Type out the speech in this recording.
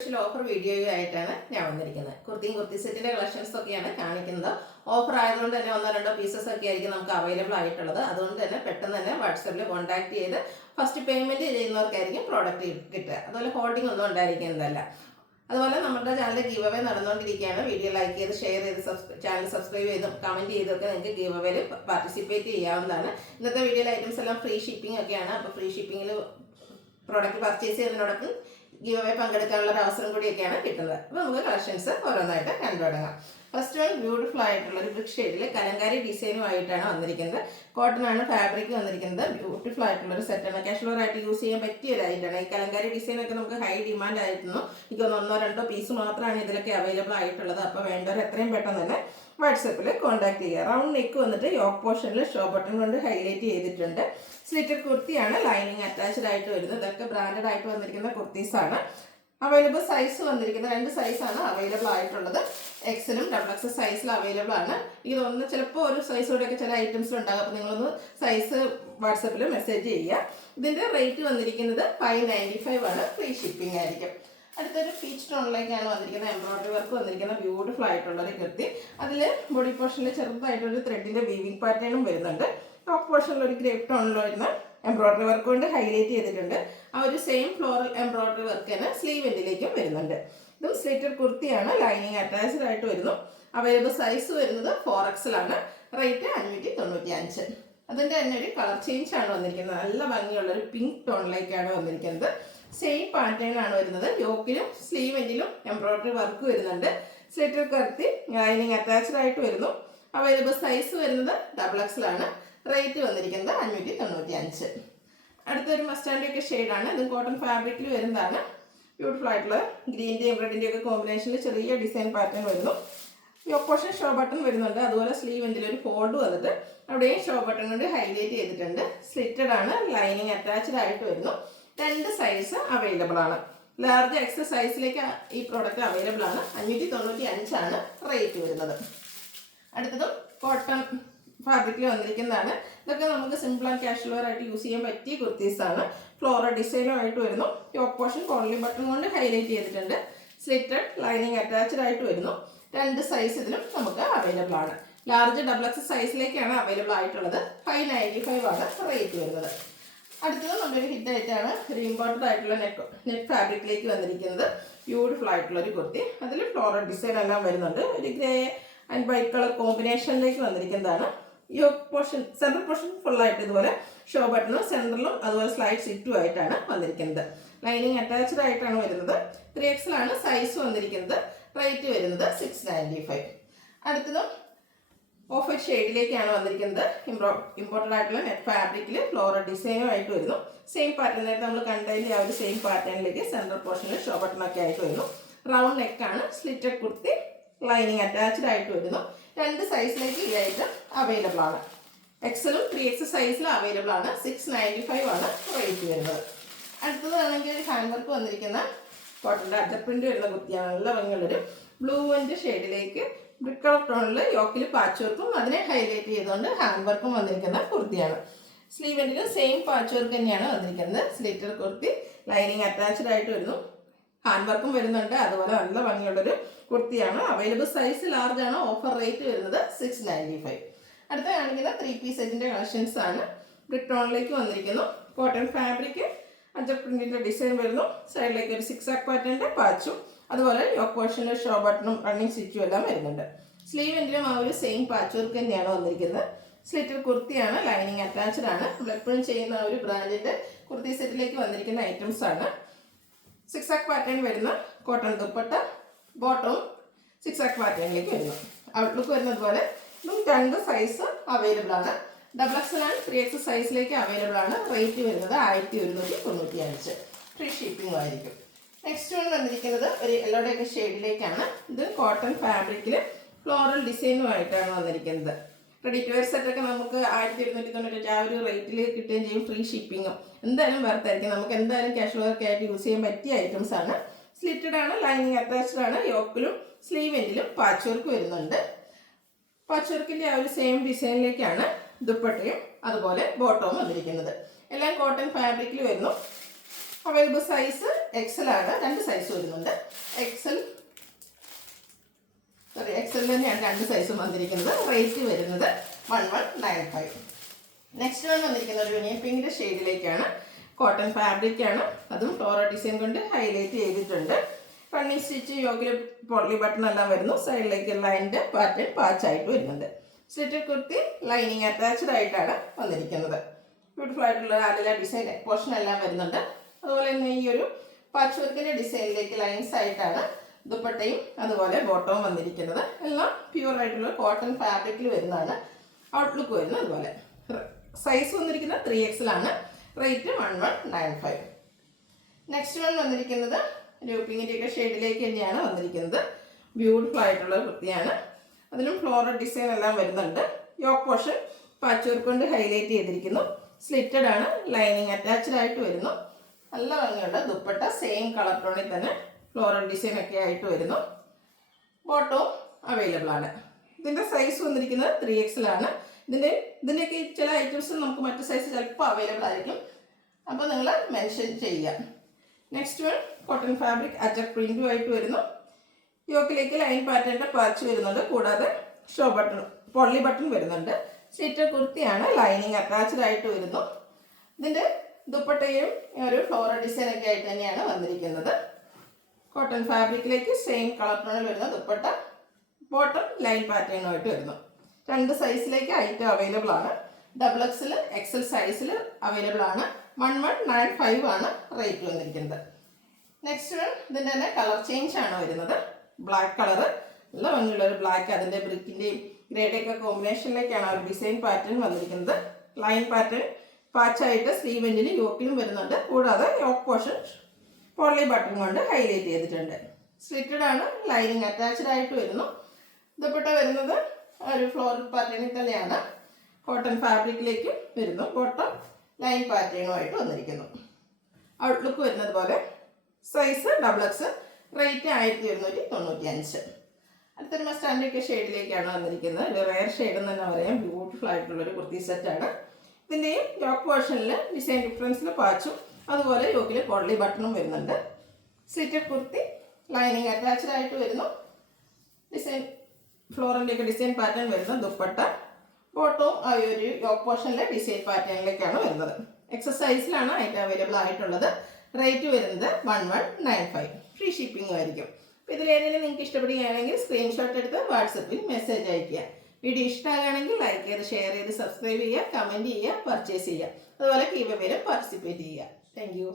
Offer വീഡിയോയുമായിട്ടാണ് ഞാൻ വന്നിരിക്കുന്നത്. കുർത്തി സെറ്റിന്റെ കളക്ഷൻസ് ഒക്കെയാണ് കാണിക്കുന്നത്. ഓഫർ ആയതുകൊണ്ട് തന്നെ ഒന്നോ രണ്ടോ പീസസ് ഒക്കെ ആയിരിക്കും നമുക്ക് അവൈലബിൾ ആയിട്ടുള്ളത്. അതുകൊണ്ട് തന്നെ പെട്ടെന്ന് തന്നെ വാട്സാപ്പിൽ കോൺടാക്ട് ചെയ്ത് ഫസ്റ്റ് പേയ്മെന്റ് ചെയ്യുന്നവർക്കായിരിക്കും പ്രോഡക്റ്റ് കിട്ടുക. അതുപോലെ ഹോൾഡിംഗ് ഒന്നും ഉണ്ടായിരിക്കുന്നതല്ല. അതുപോലെ നമ്മുടെ ചാനൽ ഗീവ് അവേ നടന്നുകൊണ്ടിരിക്കുകയാണ്. വീഡിയോ ലൈക്ക് ചെയ്ത് ഷെയർ ചെയ്ത് ചാനൽ സബ്സ്ക്രൈബ് ചെയ്തും കമന്റ് ചെയ്തൊക്കെ നിങ്ങൾക്ക് ഗീവ് അവേയിൽ പാർട്ടിസിപ്പേറ്റ് ചെയ്യാവുന്നതാണ്. ഇന്നത്തെ വീഡിയോയിലെ ഐറ്റംസ് എല്ലാം ഫ്രീ ഷിപ്പിംഗ് ഒക്കെയാണ്. അപ്പോൾ ഫ്രീ ഷിപ്പിംഗിൽ പ്രോഡക്റ്റ് പർച്ചേസ് ചെയ്യുന്നതിനോടൊപ്പം ഗീവ് അവേ പങ്കെടുക്കാനുള്ള ഒരു അവസരം കൂടിയൊക്കെയാണ് കിട്ടുന്നത്. അപ്പോൾ നമുക്ക് കളക്ഷൻസ് ഓരോന്നായിട്ട് കണ്ടു തുടങ്ങാം. ഫസ്റ്റ് വൺ ബ്യൂട്ടിഫുൾ ആയിട്ടുള്ള ഒരു ബ്രിക് ഷെയ്ഡിൽ കലങ്കാരി ഡിസൈനുമായിട്ടാണ് വന്നിരിക്കുന്നത്. കോട്ടൺ ആണ് ഫാബ്രിക് വന്നിരിക്കുന്നത്. ബ്യൂട്ടിഫുൾ ആയിട്ടുള്ള ഒരു സെറ്റാണ്. കാഷ്വൽ ആയിട്ട് യൂസ് ചെയ്യാൻ പറ്റിയ ഒരു ഐറ്റാണ്. ഈ കലങ്കാരി ഡിസൈൻ ഒക്കെ നമുക്ക് ഹൈ ഡിമാൻഡ് ആയിരുന്നു. എനിക്ക് ഒന്നോ രണ്ടോ പീസ് മാത്രമാണ് ഇതിലൊക്കെ അവൈലബിൾ ആയിട്ടുള്ളത്. അപ്പോൾ വേണ്ടവർ എത്രയും പെട്ടെന്ന് തന്നെ വാട്സാപ്പിൽ കോൺടാക്ട് ചെയ്യുക. റൗണ്ട് നെക്ക് വന്നിട്ട് യോക്ക് പോർഷനിൽ ഷോ ബട്ടൺ കൊണ്ട് ഹൈലൈറ്റ് ചെയ്തിട്ടുണ്ട്. സ്ലിറ്റഡ് കുർത്തിയാണ്, ലൈനിങ് അറ്റാച്ച്ഡ് ആയിട്ട് വരുന്നത്. ഇതൊക്കെ ബ്രാൻഡഡ് ആയിട്ട് വന്നിരിക്കുന്ന കുർത്തീസാണ്. അവൈലബിൾ സൈസ് വന്നിരിക്കുന്നത് 2 സൈസാണ് അവൈലബിൾ ആയിട്ടുള്ളത്. എക്സലും XXL സൈസിൽ അവൈലബിൾ ആണ്. ഇതൊന്ന് ചിലപ്പോൾ ഒരു സൈസോടെയൊക്കെ ചില ഐറ്റംസിൽ ഉണ്ടാകും. അപ്പോൾ നിങ്ങളൊന്ന് സൈസ് വാട്സപ്പിൽ മെസ്സേജ് ചെയ്യുക. ഇതിൻ്റെ റേറ്റ് വന്നിരിക്കുന്നത് 595 ആണ്. ഫ്രീ ഷിപ്പിംഗ് ആയിരിക്കും. അടുത്തൊരു പീച്ച് ടോണിലേക്കാണ് വന്നിരിക്കുന്നത്. എംബ്രോയിഡറി വർക്ക് വന്നിരിക്കുന്ന ബ്യൂട്ടിഫുൾ ആയിട്ടുള്ളൊരു കുർത്തി. അതിൽ ബോഡി പോർഷനിൽ ചെറുതായിട്ടൊരു ത്രെഡിൻ്റെ വീവിംഗ് പാറ്റേണും വരുന്നുണ്ട്. ടോപ്പ് പോർഷനിൽ ഒരു ഗ്രേപ്പ് ടോണിൽ വരുന്ന എംബ്രോയിഡറി വർക്ക് കൊണ്ട് ഹൈലൈറ്റ് ചെയ്തിട്ടുണ്ട്. ആ ഒരു സെയിം ഫ്ലോറൽ എംബ്രോയിഡറി വർക്ക് തന്നെ സ്ലീവ് എൻഡിലേക്കും വരുന്നുണ്ട്. ഇതും സ്ലിറ്റഡ് കുർത്തിയാണ്, ലൈനിങ് അറ്റാച്ച്ഡ് ആയിട്ട് വരുന്നു. അവൈലബിൾ സൈസ് വരുന്നത് 4XL ആണ്. റേറ്റ് 595. അതിൻ്റെ തന്നെ ഒരു കളർ ചേഞ്ച് ആണ് വന്നിരിക്കുന്നത്. നല്ല ഭംഗിയുള്ളൊരു പിങ്ക് ടോണിലേക്കാണ് വന്നിരിക്കുന്നത്. സെയിം പാറ്റേൺ ആണ് വരുന്നത്. യോക്കിലും സ്ലീവ് എൻഡിലും എംബ്രോയിഡറി വർക്ക് വരുന്നുണ്ട്. സ്ലിറ്റഡ് കുർത്തി ലൈനിങ് അറ്റാച്ച്ഡ് ആയിട്ട് വരുന്നു. അവൈലബിൾ സൈസ് വരുന്നത് XXL ആണ്. റേറ്റ് വന്നിരിക്കുന്നത് 595. അടുത്തൊരു മസ്റ്റാൻഡിയൊക്കെ ഷെയ്ഡാണ്. ഇത് കോട്ടൺ ഫാബ്രിക്കിൽ വരുന്നതാണ്. ബ്യൂട്ടിഫുൾ ആയിട്ടുള്ള ഗ്രീൻ്റെയും റെഡിൻ്റെയും ഒക്കെ കോമ്പിനേഷനിൽ ചെറിയ ഡിസൈൻ പാറ്റേൺ വരുന്നു. യോക്ക് പോർഷൻ ഷോ ബട്ടൺ വരുന്നുണ്ട്. അതുപോലെ സ്ലീവ് എൻഡിൽ ഒരു ഫോൾഡ് വന്നിട്ട് അവിടെയും ഷോ ബട്ടൺ കൊണ്ട് ഹൈലൈറ്റ് ചെയ്തിട്ടുണ്ട്. സ്ലിറ്റഡ് ആണ്, ലൈനിങ് അറ്റാച്ച്ഡ് ആയിട്ട് വരുന്നു. 2 സൈസ് അവൈലബിൾ ആണ്. ലാർജ് XL സൈസിലേക്ക് ഈ പ്രോഡക്റ്റ് അവൈലബിൾ ആണ്. 595 ആണ് റേറ്റ് വരുന്നത്. അടുത്തതും കോട്ടൺ ഫാബ്രിക്കിൽ വന്നിരിക്കുന്നതാണ്. ഇതൊക്കെ നമുക്ക് സിമ്പിൾ ആൻഡ് കാഷ്വൽ ആയിട്ട് യൂസ് ചെയ്യാൻ പറ്റിയ കുർത്തീസാണ്. ഫ്ലോറൽ ഡിസൈനുമായിട്ട് വരുന്നു. യോക്ക് പോർഷൻ കോളി ബട്ടൺ കൊണ്ട് ഹൈലൈറ്റ് ചെയ്തിട്ടുണ്ട്. സ്ലിറ്റഡ് ലൈനിങ് അറ്റാച്ച്ഡ് ആയിട്ട് വരുന്നു. 2 സൈസ് ഇതിലും നമുക്ക് അവൈലബിൾ ആണ്. ലാർജ് XXL സൈസിലേക്കാണ് അവൈലബിൾ ആയിട്ടുള്ളത്. 595 ആണ് റേറ്റ് വരുന്നത്. അടുത്തത് നമ്മുടെ ഒരു ഹിറ്റ് ആയിട്ടാണ് ഒരു ഇമ്പോർട്ടൻ്റ് ആയിട്ടുള്ള നെറ്റ് ഫാബ്രിക്കിലേക്ക് വന്നിരിക്കുന്നത്. ബ്യൂട്ടിഫുൾ ആയിട്ടുള്ള ഒരു കുർത്തി. അതിൽ ഫ്ലോറൽ ഡിസൈൻ എല്ലാം വരുന്നുണ്ട്. ഒരു ഗ്രേ ആൻഡ് വൈറ്റ് കളർ കോമ്പിനേഷനിലേക്ക് വന്നിരിക്കുന്നതാണ്. ഈ പോർഷൻ സെൻട്രൽ പോർഷൻ ഫുള്ളായിട്ട് ഇതുപോലെ ഷോ ബട്ടണും സെൻട്രലും അതുപോലെ സ്ലൈഡ് സിറ്റും ആയിട്ടാണ് വന്നിരിക്കുന്നത്. ലൈനിങ് അറ്റാച്ച്ഡ് ആയിട്ടാണ് വരുന്നത്. 3XL ആണ് സൈസ് വന്നിരിക്കുന്നത്. റേറ്റ് വരുന്നത് 695. അടുത്തതും ഓഫ് വൈറ്റ് ഷെയ്ഡിലേക്കാണ് വന്നിരിക്കുന്നത്. ഇമ്പോർട്ടൻ്റ് ആയിട്ടുള്ള നെറ്റ് ഫാബ്രിക്കിൽ ഫ്ലോറൽ ഡിസൈനും ആയിട്ട് വരുന്നു. സെയിം പാറ്റേണിലായിട്ട് നമ്മൾ കണ്ടതിൻ്റെ ആ ഒരു സെയിം പാറ്റേണിലേക്ക് സെൻട്രൽ പോർഷനിൽ ഷോ ബട്ടണൊക്കെ ആയിട്ട് വരുന്നു. റൗണ്ട് നെക്കാണ്. സ്ലിറ്റഡ് കുർത്തി ലൈനിങ് അറ്റാച്ച്ഡ് ആയിട്ട് വരുന്നു. 2 സൈസിലേക്ക് ഈ ഐറ്റം അവൈലബിൾ ആണ്. XLും 3XL സൈസിൽ അവൈലബിൾ ആണ്. 695 ആണ് റേറ്റ് വരുന്നത്. അടുത്തതാണെങ്കിൽ ഹാൻഡ് വർക്ക് വന്നിരിക്കുന്ന കോട്ടൻ്റെ അഡ്ജസ്റ്റ് പ്രിന്റ് വരുന്ന കുർത്തിയാണ്. നല്ല ഭംഗിയുള്ളൊരു ബ്ലൂ ആൻഡ് ഷെയ്ഡിലേക്ക് ബ്രിക്ക് കളർ ടോണിൽ യോക്കിൽ പാച്ച് വർക്കും അതിനെ ഹൈലൈറ്റ് ചെയ്തുകൊണ്ട് ഹാൻഡ് വർക്കും വന്നിരിക്കുന്ന കുർത്തിയാണ്. സ്ലീവ് എൻഡിൽ സെയിം പാച്ച് വർക്ക് തന്നെയാണ് വന്നിരിക്കുന്നത്. സ്ലിറ്റർ കുർത്തി ലൈനിങ് അറ്റാച്ച്ഡ് ആയിട്ട് വരുന്നു. ഹാൻഡ് വർക്കും വരുന്നുണ്ട്. അതുപോലെ നല്ല ഭംഗിയുള്ളൊരു കുർത്തിയാണ്. അവൈലബിൾ സൈസ് ലാർജ് ആണ്. ഓഫർ റേറ്റ് വരുന്നത് 695. അടുത്ത കാണിക്കുന്ന 3 പീസ് സെറ്റിൻ്റെ കളക്ഷൻസ് ആണ്. ബ്രിക്ക് ടോണിലേക്ക് വന്നിരിക്കുന്നു. കോട്ടൺ ഫാബ്രിക് അഡ്ജസ്റ്റ് പ്രിന്റിൻ്റെ ഡിസൈൻ വരുന്നു. സൈഡിലേക്ക് ഒരു 6 പാറ്റേണിൻ്റെ പാച്ചും അതുപോലെ യോക്ക് പോർഷനിൽ ഷോ ബട്ടണും റണ്ണിങ് സ്റ്റിച്ചും എല്ലാം വരുന്നുണ്ട്. സ്ലീവ് എൻഡിലും ആ ഒരു സെയിം പാച്ച് വർക്ക് തന്നെയാണ് വന്നിരിക്കുന്നത്. സ്ലിറ്റഡ് കുർത്തിയാണ്, ലൈനിങ് അറ്റാച്ച്ഡ് ആണ്. എപ്പോഴും ചെയ്യുന്ന ഒരു ബ്രാൻഡിൻ്റെ കുർത്തി സെറ്റിലേക്ക് വന്നിരിക്കുന്ന ഐറ്റംസ് ആണ്. 6 പാറ്റേൺ വരുന്ന കോട്ടൺ ദുപ്പട്ട, ബോട്ടവും 6 പാറ്റേണിലേക്ക് വരുന്നു. ഔട്ട്ലുക്ക് വരുന്നത് പോലെ ഇതും 2 സൈസ് അവൈലബിൾ ആണ്. XXL ആൻഡ് 3XL സൈസിലേക്ക് അവൈലബിൾ ആണ്. റേറ്റ് വരുന്നത് 1195. ഫ്രീ ഷിപ്പിംഗ് ആയിരിക്കും. നെക്സ്റ്റ് വൺ വന്നിരിക്കുന്നത് ഒരു യെല്ലോയുടെ ഷെയ്ഡിലേക്കാണ്. ഇത് കോട്ടൺ ഫാബ്രിക്കിൽ ഫ്ലോറൽ ഡിസൈനുമായിട്ടാണ് വന്നിരിക്കുന്നത്. റെഡി ടു വെയർ സെറ്റൊക്കെ നമുക്ക് 1295 ആ ഒരു റേറ്റിൽ കിട്ടുകയും ചെയ്യും. ഫ്രീ ഷിപ്പിങ്ങും എന്തായാലും വർത്തായിരിക്കും. നമുക്ക് എന്തായാലും കാഷ്വൽ വർക്ക് ആയിട്ട് യൂസ് ചെയ്യാൻ പറ്റിയ ഐറ്റംസ് ആണ്. സ്ലിറ്റഡ് ആണ്, ലൈനിങ് അറ്റാച്ച്ഡ് ആണ്. യോക്കിലും സ്ലീവ് എൻഡിലും പാച്ച് വർക്ക് വരുന്നുണ്ട്. പാച്ച് വർക്കിൻ്റെ ആ ഒരു സെയിം ഡിസൈനിലേക്കാണ് ദുപ്പട്ടയും അതുപോലെ ബോട്ടവും വന്നിരിക്കുന്നത്. എല്ലാം കോട്ടൺ ഫാബ്രിക്കിൽ വരുന്നു. അവൈലബിൾ സൈസ് എക്സൽ ആണ്, 2 സൈസ് വരുന്നുണ്ട്. എക്സൽ തന്നെയാണ് 2 സൈസും വന്നിരിക്കുന്നത്. റേറ്റ് വരുന്നത് 1195. നെക്സ്റ്റ് വന്നിരിക്കുന്ന ഒരു യൂണിയൻ പിങ്കിൻ്റെ ഷെയ്ഡിലേക്കാണ്. കോട്ടൺ ഫാബ്രിക് ആണ്, അതും ഫ്ലോറൽ ഡിസൈൻ കൊണ്ട് ഹൈലൈറ്റ് ചെയ്തിട്ടുണ്ട്. റണ്ണിങ് സ്റ്റിച്ച്, യോക്കിൽ പോളി ബട്ടൺ എല്ലാം വരുന്നു. സൈഡിലേക്ക് ലൈനിൻ്റെ പാറ്റേൺ പാച്ചായിട്ട് വരുന്നുണ്ട്. സ്ലിറ്റഡ് കുർത്തി ലൈനിങ് അറ്റാച്ച്ഡ് ആയിട്ടാണ് വന്നിരിക്കുന്നത്. ബ്യൂട്ടിഫുൾ ആയിട്ടുള്ള അതിലെ ഡിസൈൻ പോർഷൻ എല്ലാം വരുന്നുണ്ട്. അതുപോലെ തന്നെ ഈ ഒരു പാച്ച് വർക്കിൻ്റെ ഡിസൈനിലേക്ക് ലൈൻസ് ആയിട്ടാണ് ദുപ്പട്ടയും അതുപോലെ ബോട്ടവും വന്നിരിക്കുന്നത്. എല്ലാം പ്യുവർ ആയിട്ടുള്ള കോട്ടൺ ഫാബ്രിക്കിൽ വരുന്നതാണ്. ഔട്ട്ലുക്ക് വരുന്നത് അതുപോലെ. സൈസ് വന്നിരിക്കുന്നത് 3XL ആണ്. റേറ്റ് 1195. നെക്സ്റ്റ് വൺ വന്നിരിക്കുന്നത് ഒരു പിങ്കിൻ്റെയൊക്കെ ഷെയ്ഡിലേക്ക് തന്നെയാണ് വന്നിരിക്കുന്നത്. ബ്യൂട്ടിഫുൾ ആയിട്ടുള്ള കുർത്തിയാണ്. അതിലും ഫ്ലോറൽ ഡിസൈൻ എല്ലാം വരുന്നുണ്ട്. യോക്ക് പോർഷൻ പാച്ച് വർക്ക് കൊണ്ട് ഹൈലൈറ്റ് ചെയ്തിരിക്കുന്നു. സ്ലിറ്റഡ് ആണ്, ലൈനിങ് അറ്റാച്ച്ഡ് ആയിട്ട് വരുന്നു. നല്ല ഭംഗിയുണ്ട്. ദുപ്പട്ട സെയിം കളർ ടോണിൽ തന്നെ ഫ്ലോറൽ ഡിസൈൻ ഒക്കെ ആയിട്ട് വരുന്നു. ബോട്ടവും അവൈലബിൾ ആണ്. ഇതിൻ്റെ സൈസ് വന്നിരിക്കുന്നത് 3XL ആണ്. ഇതിൻ്റെയൊക്കെ ചില ഐറ്റംസ് നമുക്ക് മറ്റു സൈസ് ചിലപ്പോൾ അവൈലബിൾ ആയിരിക്കും, അപ്പോൾ നിങ്ങൾ മെൻഷൻ ചെയ്യുക. നെക്സ്റ്റ് വൺ കോട്ടൺ ഫാബ്രിക് അറ്റക് പ്രിൻറ്റുമായിട്ട് വരുന്നു. യോക്കിലേക്ക് ലൈൻ പാറ്റേണിൻ്റെ പാച്ച് വരുന്നുണ്ട്. കൂടാതെ ഷോ ബട്ടൺ, പൊള്ളി ബട്ടൺ വരുന്നുണ്ട്. സ്ലിറ്റഡ് കുർത്തിയാണ്, ലൈനിങ് അറ്റാച്ച്ഡ് ആയിട്ട് വരുന്നു. ഇതിൻ്റെ ദുപ്പട്ടയും ഒരു ഫ്ലോറൽ ഡിസൈൻ ഒക്കെ ആയിട്ട് തന്നെയാണ് വന്നിരിക്കുന്നത്. കോട്ടൺ ഫാബ്രിക്കിലേക്ക് സെയിം കളർ ടോണിൽ വരുന്ന ദുപ്പട്ട, ബോട്ടം ലൈൻ പാറ്റേണുമായിട്ട് വരുന്നു. 2 സൈസിലേക്ക് ഐറ്റം അവൈലബിൾ ആണ്. XXL, XL സൈസിൽ അവൈലബിൾ ആണ്. 1195 ആണ് റേറ്റ് വന്നിരിക്കുന്നത്. നെക്സ്റ്റ് ഇതിൻ്റെ തന്നെ കളർ ചേഞ്ച് ആണ് വരുന്നത്. ബ്ലാക്ക് കളറ്, നല്ല ഭംഗിയുള്ളൊരു ബ്ലാക്ക്, അതിൻ്റെ ബ്രിക്കിൻ്റെയും ഗ്രേഡൊക്കെ കോമ്പിനേഷനിലേക്കാണ് ആ ഒരു ഡിസൈൻ പാറ്റേൺ വന്നിരിക്കുന്നത്. ലൈൻ പാറ്റേൺ പാച്ചായിട്ട് സ്ലീവെൻറ്റിലും യോക്കിലും വരുന്നുണ്ട്. കൂടാതെ യോക്ക് പോർഷൻ പോളി ബട്ടൺ കൊണ്ട് ഹൈലൈറ്റ് ചെയ്തിട്ടുണ്ട്. സ്ലിറ്റഡ് ആണ്, ലൈനിങ് അറ്റാച്ച്ഡ് ആയിട്ട് വരുന്നു. ദുപ്പട്ട വരുന്നത് ഒരു ഫ്ലോറൽ പാറ്റേണിൽ തന്നെയാണ്. കോട്ടൺ ഫാബ്രിക്കിലേക്ക് വരുന്നു. ബോട്ടം ലൈൻ പാറ്റേണുമായിട്ട് വന്നിരിക്കുന്നു. ഔട്ട്ലുക്ക് വരുന്നത് പോലെ. Size XXL. റേറ്റ് 1195. അടുത്തൊരു മസ്റ്റാൻഡൊക്കെ ഷെയ്ഡിലേക്കാണ് വന്നിരിക്കുന്നത്. ഒരു റെയർ ഷെയ്ഡ് എന്ന് തന്നെ പറയാം. ബ്യൂട്ടിഫുൾ ആയിട്ടുള്ളൊരു കുർത്തി സെറ്റാണ്. ഇതിൻ്റെയും യോക്ക് പോർഷനിൽ ഡിസൈൻ ഡിഫറൻസിൽ പാച്ചും അതുപോലെ യോക്കിൽ പോളി ബട്ടണും വരുന്നുണ്ട്. സ്ലിറ്റഡ് കുർത്തി ലൈനിങ് അറ്റാച്ച്ഡ് ആയിട്ട് വരുന്നു. ഡിസൈൻ ഫ്ലോറിൻ്റെയൊക്കെ ഡിസൈൻ പാറ്റേൺ വരുന്ന ദുപ്പട്ട, ബോട്ടവും ആ ഒരു യോക്ക് പോർഷനിലെ ഡിസൈൻ പാറ്റേണിലേക്കാണ് വരുന്നത്. എക്സസൈസിലാണ് ഐറ്റം അവൈലബിൾ ആയിട്ടുള്ളത്. റേറ്റ് വരുന്നത് 1195. ഫ്രീ ഷിപ്പിംഗ് ആയിരിക്കും. അപ്പോൾ ഇതിലേതെങ്കിലും നിങ്ങൾക്ക് ഇഷ്ടപ്പെടുകയാണെങ്കിൽ സ്ക്രീൻഷോട്ട് എടുത്ത് വാട്സപ്പിൽ മെസ്സേജ് അയയ്ക്കുക. വീഡിയോ ഇഷ്ടമാകുകയാണെങ്കിൽ ലൈക്ക് ചെയ്ത്, ഷെയർ ചെയ്ത്, സബ്സ്ക്രൈബ് ചെയ്യുക, കമൻറ്റ് ചെയ്യുക, പർച്ചേസ് ചെയ്യുക. അതുപോലെ കീവേഡിലും പാർട്ടിസിപ്പേറ്റ് ചെയ്യുക. Thank you.